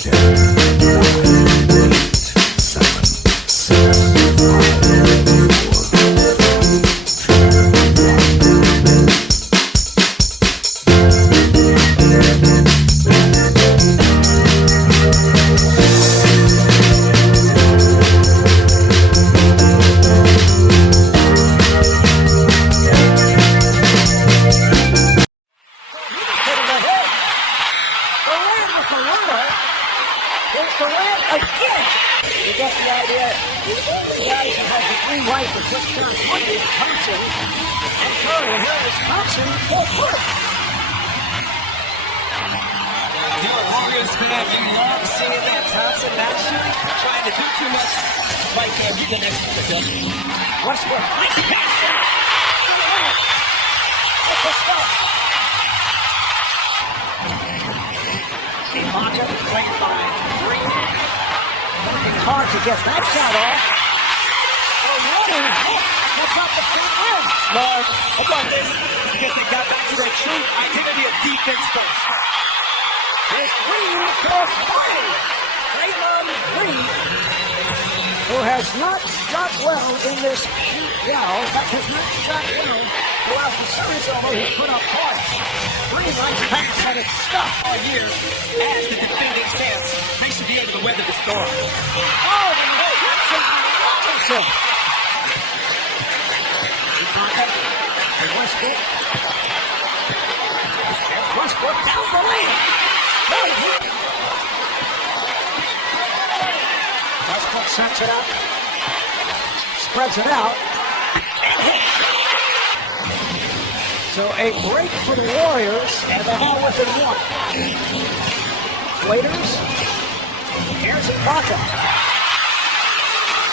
You get the idea. The guys who have the green light for quick shots, Klay Thompson and Curry. And here is Thompson full court. You're a Warriors fan. You love seeing that Thompson not shooting, trying to do too much. Right there, get the next one. Westbrook. Nice pass. What's the stuff? Ibaka played by Green. Working hard to get that shot off. What's up the front end? Lord, how about this? Because they got back to their true identity of defense first. There's Green for three. Draymond Green, who has not shot well in this shootout, that has not shot well throughout the series, although he's put up points. Green likes pass and it's stuck All year, as the defending champs, they should be able to weather the storm. Oh, the Robinson. Ibaka and Westbrook. Westbrook down the lane. Westbrook sets it up. Spreads it out. So a break for the Warriors, and they're now within one. Waiters. Here's Ibaka.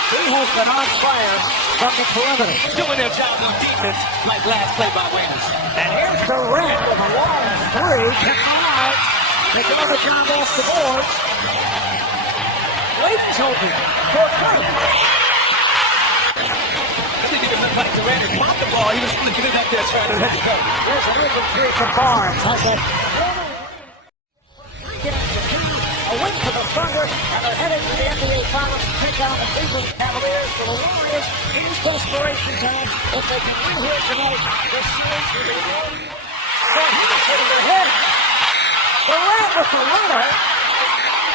He has been on fire from the perimeter. Doing their job on defense like last play by Waiters. And here's Durant with a long three. Can't go out. Take another job off the boards. Waiters open for Curry. I think it looked like Durant had popped the ball. He was going to get it up there trying to let it go. There's an open three for Barnes. Has that. A win for the Thunder, and they're heading to the NBA Finals to take out the Cleveland Cavaliers. For the Warriors, here's desperation time. If they can win here tonight, the series will be won. So he's hitting the head. Durant with the runner.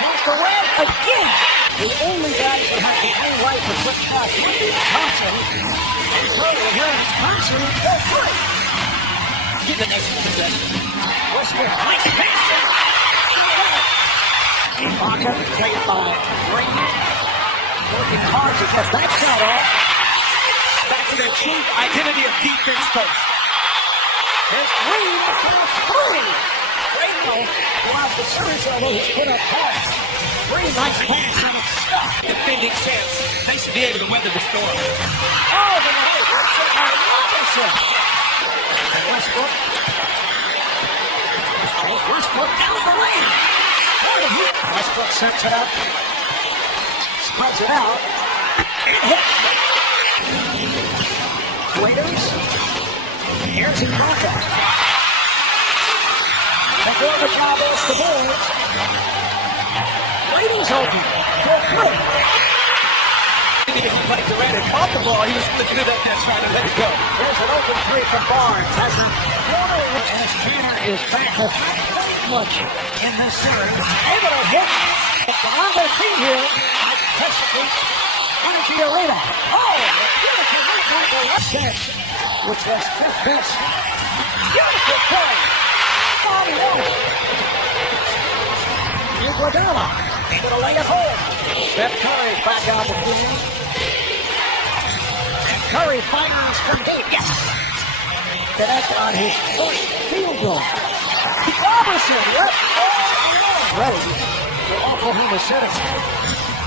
And Durant again. The only guys that have the green light for quick shots would be Thompson. And Curry, here is Thompson for three. Get the next possession. Westbrook, nice pass. Ibaka played by Green. Working hard to get that shot off. Back to their true identity of defense first. There's Green for three. Green, throughout the series, although he's put up points. Green, nice pass, and it's stuck. Defending champs, they should be able to weather the storm. Oh, the Robinson. And Westbrook. Westbrook down the lane. Westbrook sets it up. Spreads it out. And hit. Waiters. Here's Ibaka. They do the job off the boards. Waiters open. For three. Like Durant had popped the ball. He was going to get it up there trying to let it go. There's an open three from Barnes. Has a corner. And Skinner is back. Has not played much in this series. Able to hit. On their feet here at Chesapeake Energy Arena. Oh, beautiful right by the left bench, which was fifth best. Beautiful play. Bobby Walsh. Iguodala able to lay it home. Steph Curry back out the field. And Curry fires from deep. Yes. Connect on his first field goal. Robertson left ready. Oklahoma City.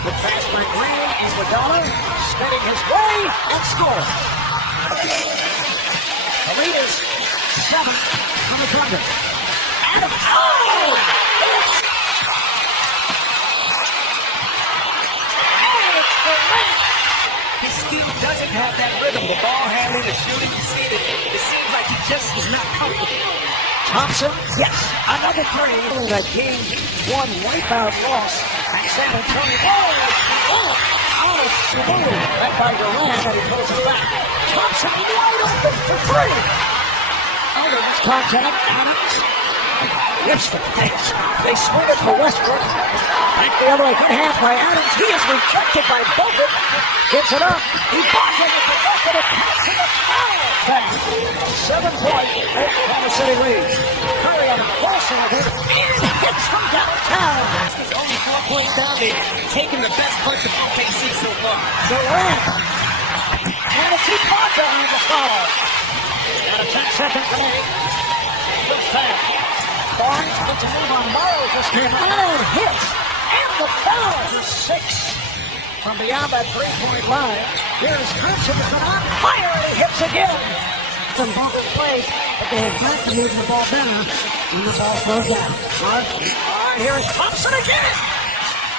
The pass by Green, Iguodala, spinning his way, and scores. The lead is 7 from the Thunder. And it's Durant. He still doesn't have that rhythm. The ball handling, the shooting, you see it. It seems like he just is not comfortable. Thompson, yes, another three. In a game one wipeout loss at San Antonio. That by Durant, and he pulls it back. Thompson wide open for three. Under this contact, Adams. Gets the pace. They swing it for Westbrook. Back the other way, good half by Adams. He is rejected by Bogut. Gets it up. He bottles it. But it passes the foul. Back. 7-point. Oklahoma City leads. Curry on a crossover here. And hits from downtown. That's his only 4 points down. They've taken the best punch of OKC so far. Durant. And a two-part behind the foul. And a 10-second remaining. First pass. Barnes gets a move on Morrow this game. And hits. And the foul for 6 from beyond that three-point line. Here's Thompson on fire, and he hits again. Some both plays, but they have got to use the ball better when the ball slows down. Here's Thompson again.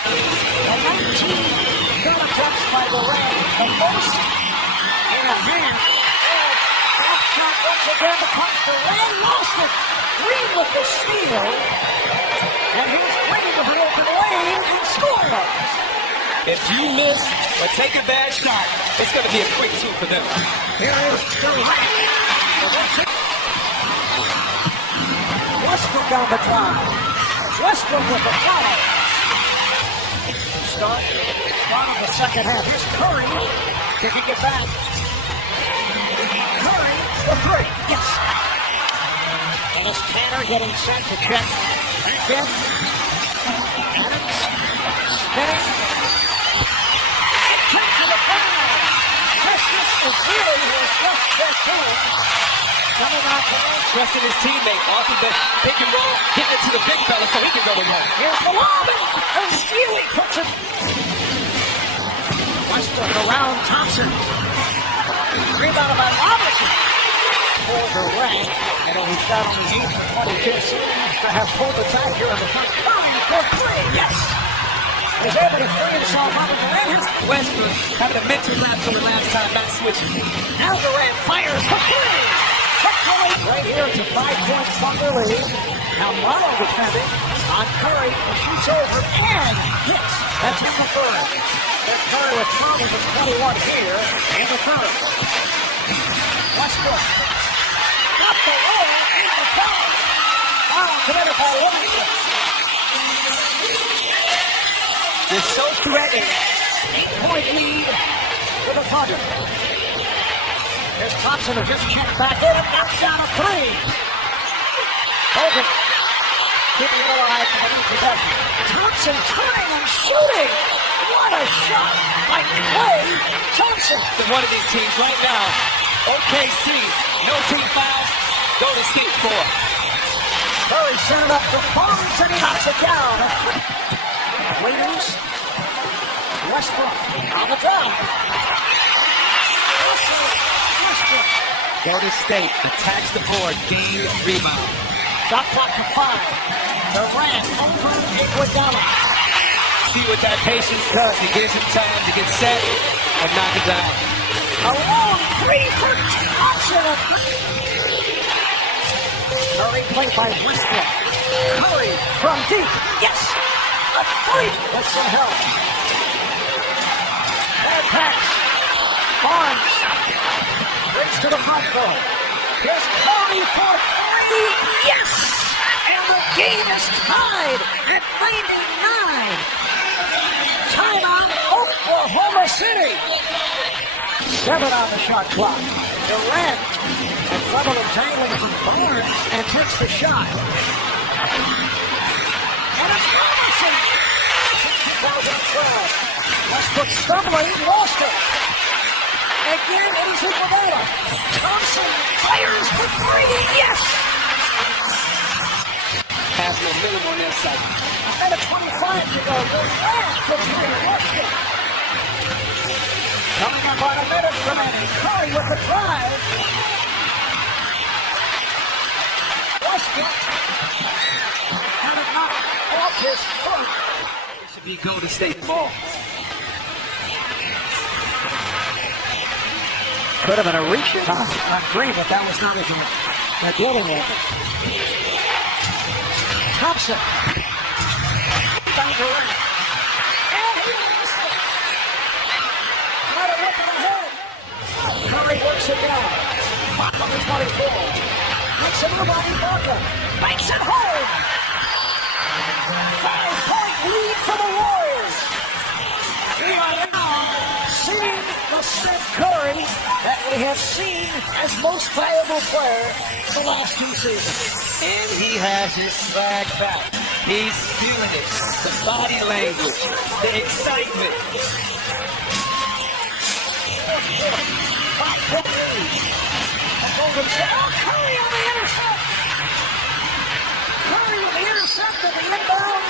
The 19 got a touch by Durant. The most in a hand. Off shot once again to punch. Durant lost it. Green with the steal. And he's waiting with an open lane and scores. If you miss or take a bad shot, it's going to be a quick two for them. Here is Durant. Westbrook on the drive. Westbrook with the foul. Start of the second half. Here's Curry. Can he get back? Curry for three. Yes. And it's Tanner getting set to check. Back in. Adams. Spinning. Check to the corner. Precious is here. He was just checked in. Coming out to Trusting his teammate off of the pick and roll, getting it to the big fella so he can go to one. here's the lob. And Steely puts it. Westbrook around Thompson. Rebound by Robinson. For Durant. And he's got on his knees for 22. Seems to have pulled the tag here in the front. For three. Yes. He's able to free himself out of Durant. Westbrook having a mental lapse on the last time, not switching. Now Durant fires for three. Right here, it's a 5-point Thunder lead. Now Morrow defending on Curry. He shoots over and hits. That's in the third. There's Curry with problems at 21 here in the third. Westbrook got the roll and the foul. Foul committed by Williams. They're so threatening. 8-point lead for the Thunder. Here's Thompson who just checked back in and knocks down a three. Bogut keeping it alive for the possession. Thompson turning and shooting. What a shot by Klay Thompson. One of these teams right now, OKC, no team fouls, Golden State 4. Curry sent it up for Barnes and he knocks it down. Williams. Westbrook on the drive. Golden State attacks the board, gain rebound. Shot clock to 5. Durant over Iguodala. See what that patience does. It gives him time to get set and knock it down. A long three for Thompson. Curry played by Westbrook. Curry from deep. Yes. A three with some help. Bad pass. Barnes. Brings to the front court. Here's Curry for three. Yes! And the game is tied at 99. Timeout, Oklahoma City. 7 on the shot clock. Durant in trouble entangling from Barnes and takes the shot. And it's Robinson. Westbrook stumbling, lost it. Again, it's Iguodala. Thompson fires for three. Yes! Has no minimum on their side. A minute 25 to go. Durant for three. Westbrook. Coming up on a minute remaining. Curry with the drive. Westbrook. And it knocked off his foot. It should be Golden State. Ball. Could have been a reach. I agree, but that was not a good. They're getting it. Thompson. Thunder in. And he missed it. Not a rip in the head. Curry works it down. Number 24. Makes it over by Ibaka. Makes it home. 5-point lead for the Warriors. We are now seeing the Steph Curry that we have seen as most valuable player the last 2 seasons. And he has his swag back. He's feeling it. The body language, the excitement. 5-point lead. Golden State. Oh, Curry on the intercept. Curry with the intercept of the inbound.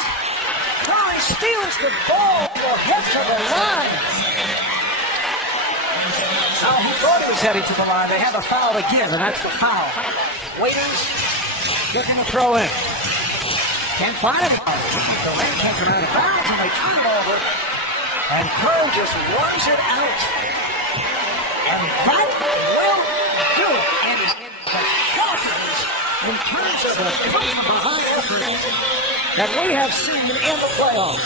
Curry steals the ball. Will head to the line. Now he thought he was heading to the line. They have a foul to give, and that's the foul. Waiters looking to throw in. Can't find anybody. The lane can't come out of bounds, and they turn it over. And Curry just runs it out. And that will do it. And the Pelicans, in terms of the come-from-behind effort that we have seen in the playoffs,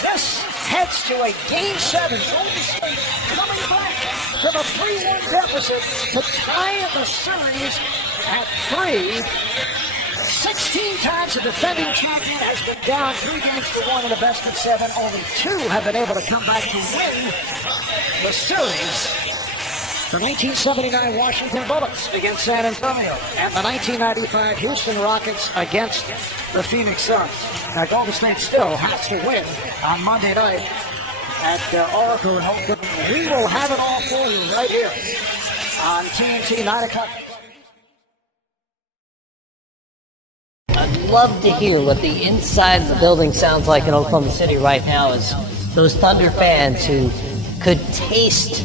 this heads to a Game 7. Golden State coming back from a 3-1 deficit to tie the series at 3. 16 times the defending champion has been down 3 games to 1 in the best of 7. Only 2 have been able to come back to win the series. The 1979 Washington Bullets against San Antonio, and the 1995 Houston Rockets against the Phoenix Suns. Now Golden State still has to win on Monday night at Oracle in Oakland. We will have it all for you right here on TNT 9 o'clock. I'd love to hear what the inside of the building sounds like in Oklahoma City right now as those Thunder fans who could taste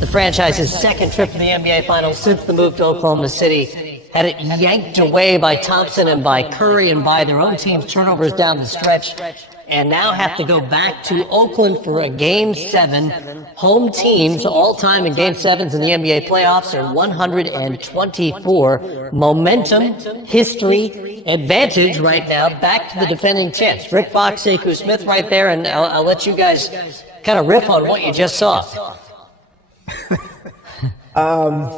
the franchise's second trip to the NBA Finals since the move to Oklahoma City had it yanked away by Thompson and by Curry and by their own team's turnovers down the stretch, and now have to go back to Oakland for a Game 7. Home teams all-time in Game 7s in the NBA playoffs are 124. Momentum, history, advantage right now, back to the defending champs. Rick Fox, Sekou Smith right there, and I'll let you guys kind of riff on what you just saw. I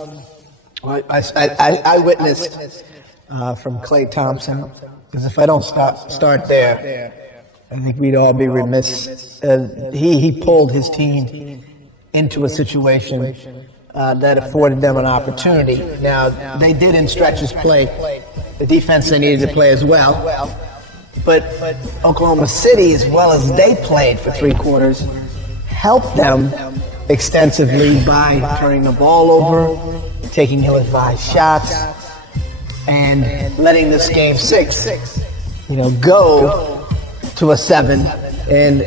witnessed from Klay Thompson, because if I don't start there, I think we'd all be remiss. He pulled his team into a situation that afforded them an opportunity. Now, they did in stretches play the defense they needed to play as well, but Oklahoma City, as well as they played for 3 quarters, helped them extensively by turning the ball over, taking ill-advised shots, and letting this Game 6, go to a 7. And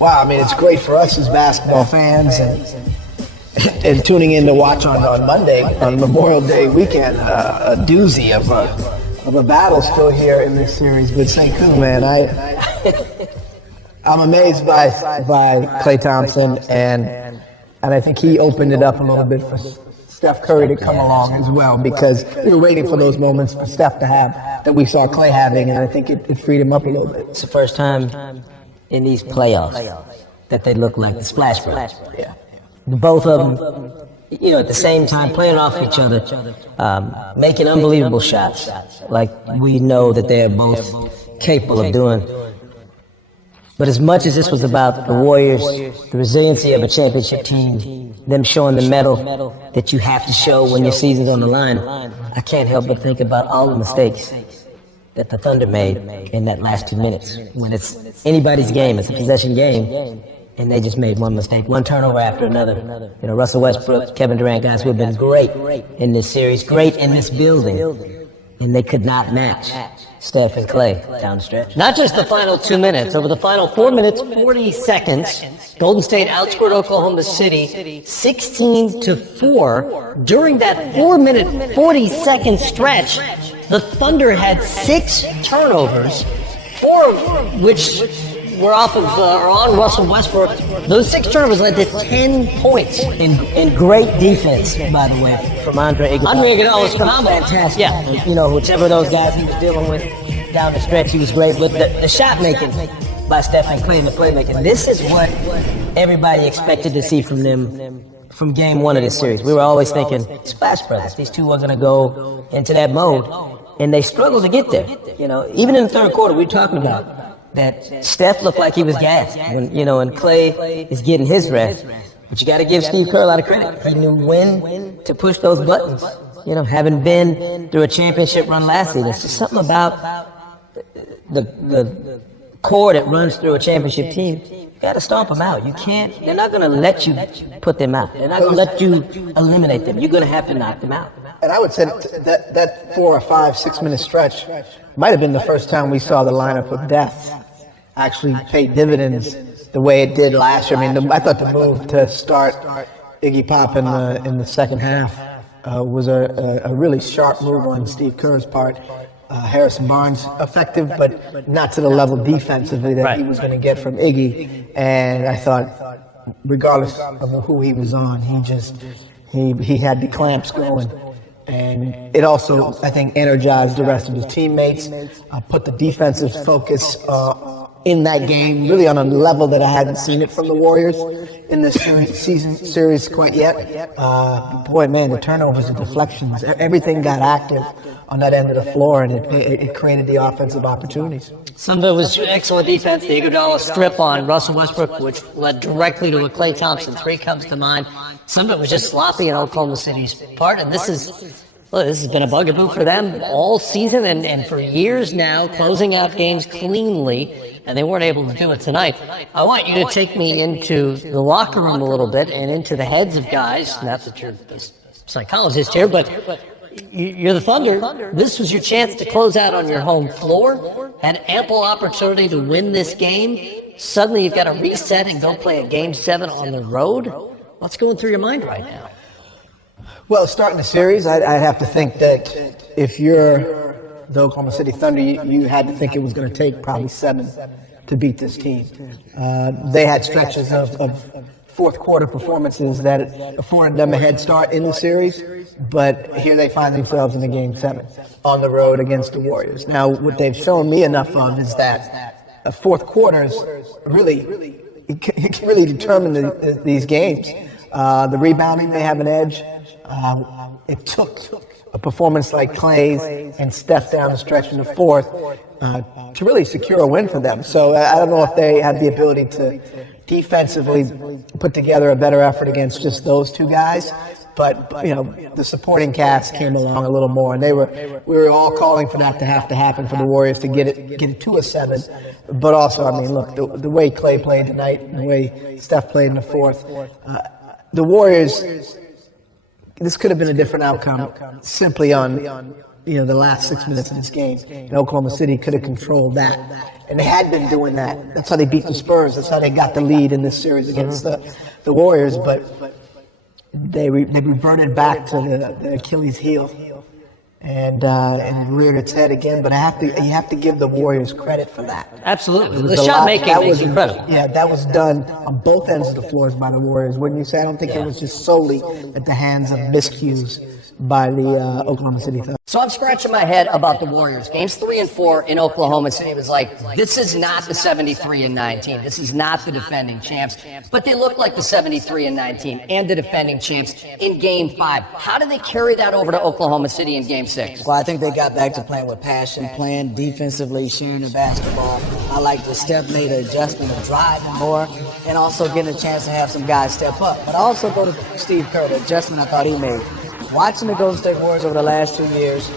wow, I mean, it's great for us as basketball fans and tuning in to watch on Monday, on Memorial Day weekend, a doozy of a battle still here in this series. But Sekou, man, I'm amazed by Klay Thompson, and I think he opened it up a little bit for Steph Curry to come along as well, because we were waiting for those moments for Steph to have that we saw Klay having, and I think it freed him up a little bit. It's the first time in these playoffs that they look like the Splash Brothers. Yeah. Both of them, at the same time playing off each other, making unbelievable shots like we know that they are both capable of doing. But as much as this was about the Warriors, the resiliency of a championship team, them showing the mettle that you have to show when your season's on the line, I can't help but think about all the mistakes that the Thunder made in that last 2 minutes. When it's anybody's game, it's a possession game, and they just made one mistake, one turnover after another. Russell Westbrook, Kevin Durant, guys who have been great in this series, great in this building, and they could not match Steph and Klay down the stretch. Not just the final 2 minutes. Over the final 4 minutes, 40 seconds, Golden State outscored Oklahoma City 16-4. During that 4-minute, 40-second stretch, the Thunder had 6 turnovers, 4 of which were off of or on Russell Westbrook. Those 6 turnovers led to 10 points in great defense, by the way, from Andre Iguodala. Andre Iguodala was phenomenal. Fantastic. Yeah, whichever of those guys he was dealing with down the stretch, he was great. But the shot making by Steph and Klay and the playmaking, this is what everybody expected to see from them from game one of this series. We were always thinking, Splash Brothers, these two are going to go into that mode. And they struggled to get there. Even in the third quarter, we were talking about that Steph looked like he was gassed when Klay is getting his rest. But you got to give Steve Kerr a lot of credit. He knew when to push those buttons. Having been through a championship run last season, it's just something about the core that runs through a championship team. You got to stomp them out. You can't. They're not going to let you put them out. They're not going to let you eliminate them. You're going to have to knock them out. And I would say that 4 or 5, 6 minute stretch might have been the first time we saw the lineup of death actually pay dividends the way it did last year. I mean, I thought the move to start Iggy Pop in the second half was a really sharp move on Steve Kerr's part. Harrison Barnes effective, but not to the level defensively that he was going to get from Iggy. And I thought, regardless of who he was on, he had the clamps going. And it also, I think, energized the rest of his teammates, put the defensive focus in that game really on a level that I hadn't seen it from the Warriors in this series quite yet. Boy, man, the turnovers, the deflections, everything got active on that end of the floor, and it created the offensive opportunities. Some of it was excellent defense. The Iguodala strip on Russell Westbrook, which led directly to a Klay Thompson three comes to mind. Some of it was just sloppy in Oklahoma City's part, and this has been a bugaboo for them all season and for years now, closing out games cleanly, and they weren't able to do it tonight. I want you to take me into the locker room a little bit and into the heads of guys. Not that you're a psychologist here, but you're the Thunder. This was your chance to close out on your home floor, had ample opportunity to win this game. Suddenly you've got to reset and go play a Game 7 on the road. What's going through your mind right now? Well, starting the series, I'd have to think that if you're the Oklahoma City Thunder, you had to think it was going to take probably 7 to beat this team. They had stretches of fourth quarter performances that afforded them a head start in the series, but here they find themselves in the Game 7 on the road against the Warriors. Now, what they've shown me enough of is that fourth quarters really determine these games. The rebounding, they have an edge. It took a performance like Klay's and Steph down the stretch in the fourth to really secure a win for them. So I don't know if they have the ability to defensively put together a better effort against just those two guys. But the supporting cast came along a little more, and we were all calling for that to have to happen for the Warriors to get it to a 7. But also, I mean, look, the way Klay played tonight, and the way Steph played in the fourth, the Warriors. This could have been a different outcome simply on the last 6 minutes of this game. And Oklahoma City could have controlled that, and they had been doing that. That's how they beat the Spurs. That's how they got the lead in this series against the Warriors. But they reverted back to the Achilles heel and reared its head again. But you have to give the Warriors credit for that. Absolutely, the shot making was incredible. Yeah, that was done on both ends of the floors by the Warriors. Wouldn't you say? I don't think it was just solely at the hands of miscues by the Oklahoma City Thunder. So I'm scratching my head about the Warriors. Games 3 and 4 in Oklahoma City was like, this is not the 73-19. This is not the defending champs. But they look like the 73-19 and the defending champs in Game 5. How did they carry that over to Oklahoma City in Game 6? Well, I think they got back to playing with passion, playing defensively, sharing the basketball. I like the Steph made an adjustment of driving more and also getting a chance to have some guys step up. But I also go to Steve Kerr, the adjustment I thought he made. Watching the Golden State Warriors over the last 2 years,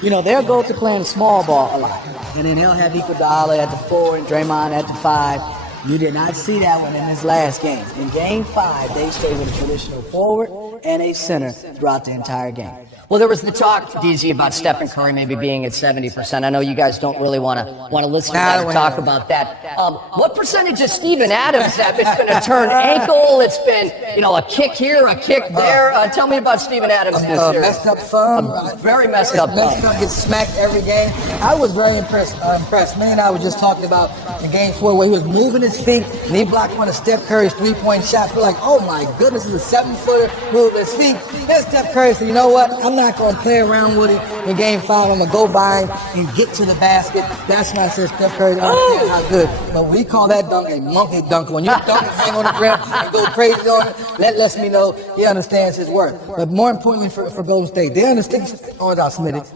they'll go to playing small ball a lot. And then they'll have Iguodala at the 4 and Draymond at the 5. You did not see that one in this last game. In Game 5, they stayed with a traditional forward and a center throughout the entire game. Well, there was the talk, DZ, about Stephen Curry maybe being at 70%. I know you guys don't really want to listen to that or talk about that. What percentage of Steven Adams have? It's been a turned ankle. It's been, a kick here, a kick there. Tell me about Steven Adams this year. Messed up thumb. Very messed up thumb. Gets smacked every game. I was very impressed. Me and I were just talking about the Game 4 where he was moving his feet and he blocked one of Steph Curry's three-point shots. We're like, oh my goodness, this is a 7-footer moving his feet. Then Steph Curry said, you know what? I'm not going to play around with it in Game 5. I'm going to go by and get to the basket. That's when I said Steph Curry understand how good. But we call that dunk a monkey dunk. When you dunk and hang on the ground and go crazy on it, that lets me know he understands his worth. But more importantly for Golden State, they understand. Oh, that's Smitty.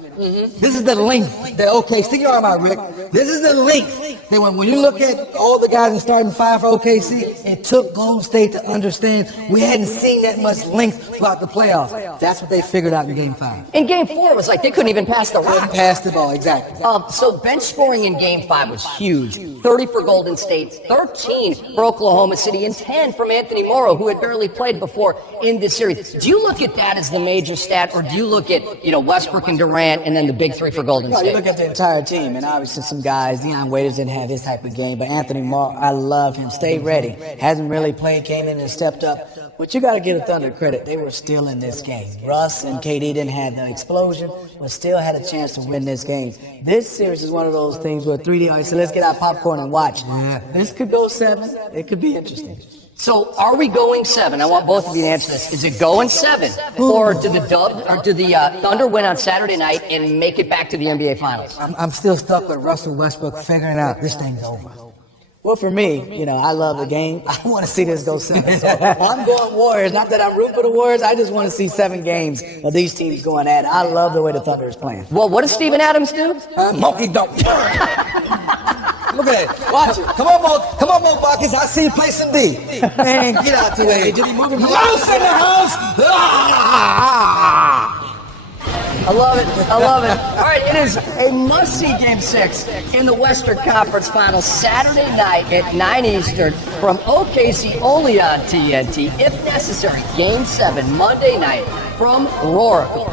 This is the length that, okay, stick your arm out, Rick. This is the length that when you look at all the guys in starting 5 for OKC, it took Golden State to understand we hadn't seen that much length throughout the playoffs. That's what they figured out in Game 5. In Game 4, it was like they couldn't even pass the rock. Couldn't pass the ball, exactly. So bench scoring in Game 5 was huge. 30 for Golden State, 13 for Oklahoma City, and 10 from Anthony Morrow, who had barely played before in this series. Do you look at that as the major stat, or do you look at Westbrook and Durant and then the big 3 for Golden State? You look at the entire team, and obviously some guys, Deion Waiters didn't have his type of game, but Anthony Morrow, I love him. Stayed ready. Hasn't really played, came in and stepped up. But you got to give the Thunder credit. They were still in this game. Russ and KD didn't have the explosion, but still had a chance to win this game. This series is one of those things where 3D, I said, let's get our popcorn and watch. This could go 7. It could be interesting. So are we going 7? I want both of you to answer this. Is it going 7? Or do the Thunder win on Saturday night and make it back to the NBA Finals? I'm still stuck with Russell Westbrook figuring out this thing's over. Well, for me, I love the game. I want to see this go 7. So I'm going Warriors. Not that I'm rooting for the Warriors. I just want to see 7 games of these teams going at it. I love the way the Thunder is playing. Well, what does Steven Adams do? Monkey dunk. Look at that. Watch it. Come on, Mo Buckets. I see you play some D. Man, get out the way. Did he move him? House in the house. I love it. All right, it is a must-see Game 6 in the Western Conference Finals Saturday night at 9 Eastern from OKC only on TNT. If necessary, Game 7 Monday night from Oracle.